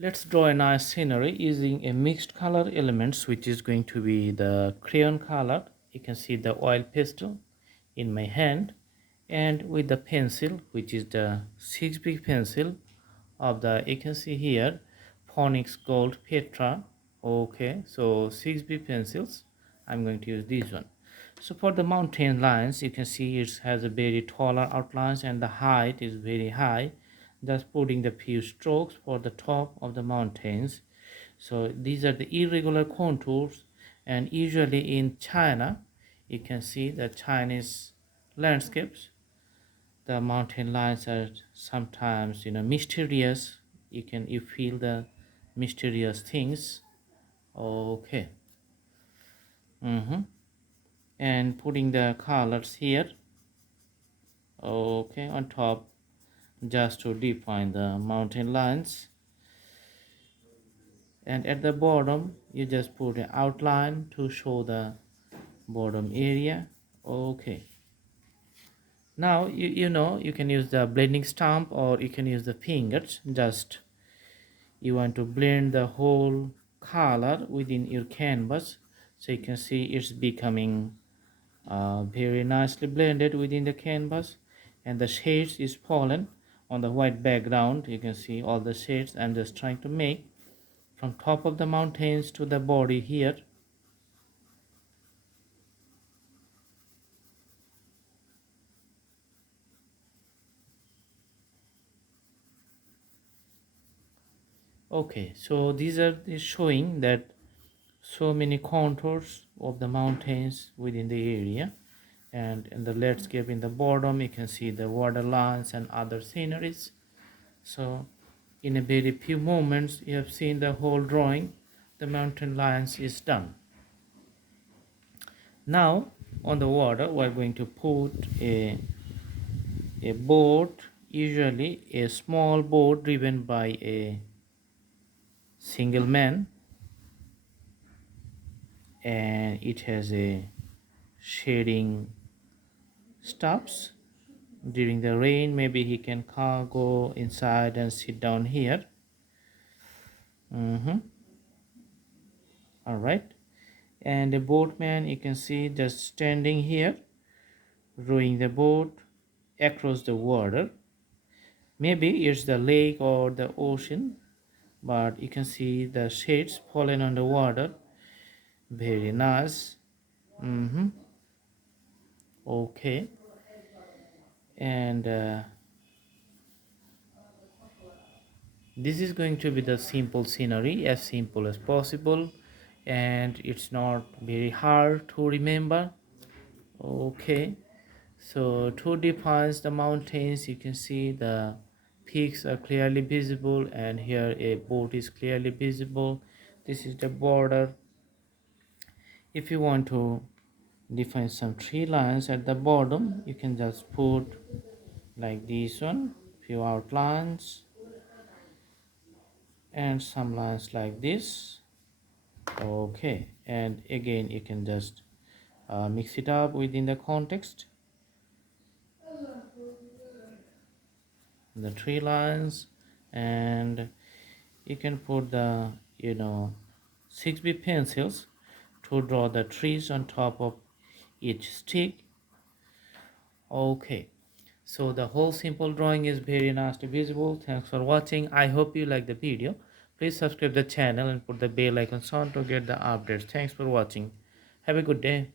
Let's draw a nice scenery using a mixed color elements, which is going to be the crayon color. You can see the oil pastel in my hand, and with the pencil, which is the 6B pencil of the, you can see here, Phonics Gold Petra. Okay, so 6B pencils, I'm going to use this one. So for the mountain lines, you can see it has a very taller outlines and the height is very high. Just putting the few strokes for the top of the mountains. So these are the irregular contours, and usually in China, you can see the Chinese landscapes. The mountain lines are sometimes, mysterious. You feel the mysterious things. Okay. And putting the colors here. Okay, on top, just to define the mountain lines. And at the bottom you just put an outline to show the bottom area. Okay, now you can use the blending stump or you can use the fingers. Just you want to blend the whole color within your canvas, so you can see it's becoming very nicely blended within the canvas, and the shades is fallen on the white background. You can see all the shades I'm just trying to make from top of the mountains to the body here. Okay, so these are showing that so many contours of the mountains within the area, and in the landscape in the bottom you can see the water lines and other sceneries. So in a very few moments you have seen the whole drawing. The mountain lines is done. Now on the water we're going to put a boat, usually a small boat driven by a single man, and it has a shading stops. During the rain, maybe he can go inside and sit down here. All right, and the boatman, you can see, just standing here rowing the boat across the water. Maybe it's the lake or the ocean, but you can see the shades falling on the water. Very nice. Okay, and this is going to be the simple scenery, as simple as possible, and it's not very hard to remember. Okay, so to define the mountains, you can see the peaks are clearly visible, and here a boat is clearly visible. This is the border. If you want to define some tree lines at the bottom, you can just put like this one, few outlines and some lines like this. Okay, and again you can just mix it up within the context, the tree lines, and you can put the 6B pencils to draw the trees on top of each stick. Okay, so the whole simple drawing is very nicely visible. Thanks for watching. I hope you like the video. Please subscribe the channel and put the bell icon on to get the updates. Thanks for watching. Have a good day.